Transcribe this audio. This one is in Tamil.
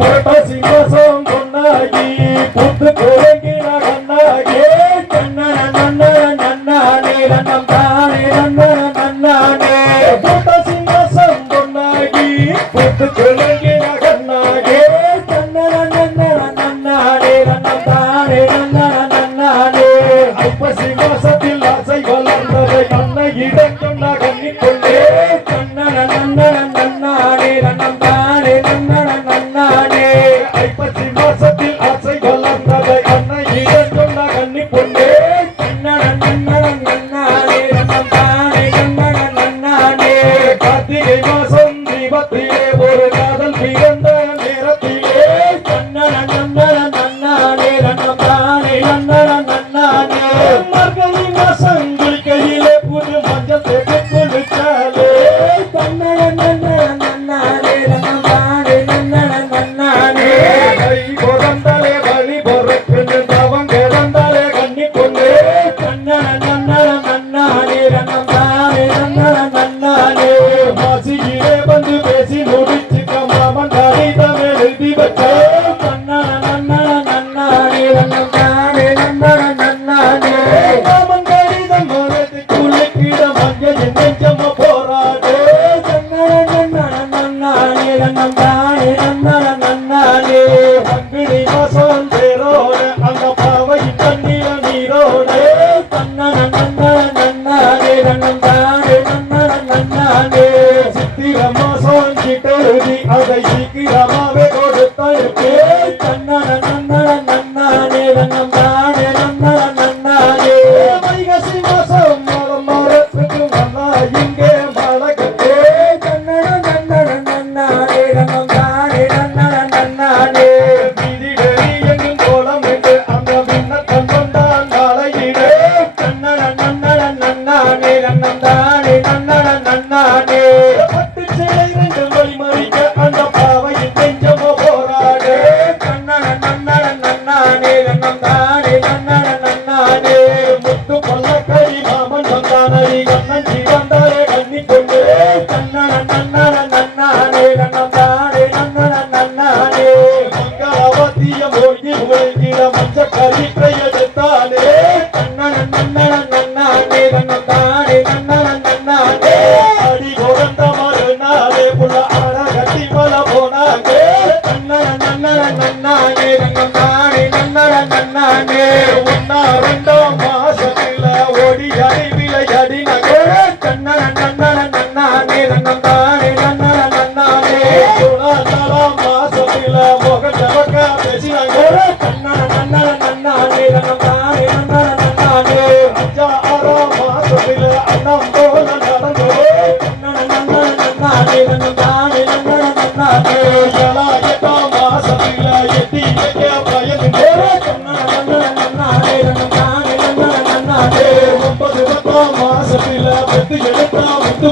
புரட்டாசி மாசம் பொன்னாகி புத்து குழங்கின கண்ணாகி கண்ணன நன்னன நன்னானே ரன்னம் தானே நன்னன நன்னானே புரட்டாசி மாசம் பொன்னாகி புத்து குழங்கின கண்ணாகி கண்ணன நன்னன நன்னானே ரன்னம் தானே நன்னன நன்னானே ஐப்பசி மாசத்தில் ஆசை வளர்ந்ததை கண்ணகிடம் சொன்ன கண்ணிக்கொண்டே கண்ணன நன்னன நன்னானே ரன்னம் தானே நன்னன நன்னானே ஐப்பசி மாசத்தில் ஆசை வளர்ந்ததை கண்ணகிடம் சொன்ன கண்ணிக்கொண்டே கண்ணன நன்னன நன்னானே ரன்னம் தானே நன்னன நன்னானே கார்த்திகை மாசம் தீபத்திலே ஒரு காதல் பிறந்த நேரத்திலே கண்ணன நன்னன நன்னானே ரன்னம் தானே நன்னன நன்னானே மார்கழி மாசம் கையிலே புது மஞ்சள் தேடி குளிச்சாலே கண்ணன நன்னன நன்னானே ரன்னம் தானே நன்னன நன்னானே கை பொறந்தாலே வழி பொறக்குன்னு தவம் கிடந்தாலே கண்ணி கொண்டே கண்ணன நன்னன நன்னானே ரன்னம் தானே நன்னன நன்னானே மாசியிலே வந்து பேசி முடிச்சுக்க மாமன் கடிதமே எழுதி வச்சே கண்ணன நன்னன நன்னானே ரன்னம் தானே நன்னன நன்னானே மாமன் கடிதம் மனது குளிக்கிட மஞ்சள் நெஞ்சம போராடே கண்ணன நன்னன நன்னானே ரன்னம் தானே நன்னன நன்னானே பங்குனி மாசம் தேரோட அந்த பாவை தண்ணீர நீரோடே கண்ணன நன்னன நன்னானே ரன்னம் தானே நன்னன நன்னானே சித்திர மாசம் கிட்டெழுதி அதை சீக்கிரமாவே கொடுத்தே கண்ணன நன்னன நன்னானே ரன்னம் தானே நன்னன நன்னானே வைகாசி மாசம் மரம் மரத்துக்கு மன்னா இங்கே மழகத்தே கண்ணன நன்னன நன்னானே ரன்னம் தானே நன்னன நன்னானே வீதி வெளி எங்கும் கோலம் என்று அந்த விண்ணத்தம் கொண்டான் நாளையிடே கண்ணன நன்னன நன்னானே ரன்னம் தானே நன்னன நன்னானே பட்டு சேலை ரெண்டு வழி மறிக்க அந்த பாவையின் நெஞ்சமோ போராடே கண்ணன நன்னன நன்னானே ரன்னம் தானே நன்னன நன்னானே முத்து கொல்லக்கடி மாமன் வந்தானடி கண்ணன் வந்தாரே கண்ணி கொண்டு கண்ணன நன்னன நன்னானே ரன்னம் தானே நன்னன நன்னானே மங்காவதிய மொழி முழங்கிட மஞ்ச கரிற்றை எடுத்தானே கண்ணன நன்னன நன்னானே ரன்னம் தானே நன்னன நன்னானே அடி கொடுத்த மறுநாளே புள்ள ஆட கட்டி மல போனாங்க கண்ணன நன்னன நன்னானே ரன்னம் தானே நன்னன நன்னானே ஒன்னா ரெண்டாம் மாசத்துல ஓடி அறிவிலை அடினாங்க கண்ணன நன்னன நன்னானே ரன்னம் தானே நன்னன நன்னானே நாலாம் மாசத்துல முகச்சவக்க பேசினாங்க கண்ணன நன்னன நன்னானே ரன்னம் தானே நன்னன நன்னானே அஞ்சா ஆறாம் மாசத்துல அண்ணம் போல நடந்து கண்ணன நன்னன நன்னானே ரன்னம் தானே நன்னன நன்னானே ஏழா எட்டாம் மாசத்துல எட்டி வைக்க பயந்து கண்ணன நன்னன நன்னானே ரன்னம் தானே நன்னன நன்னானே 9 10 மாசத்துல பெத்து எடுத்தா விட்டு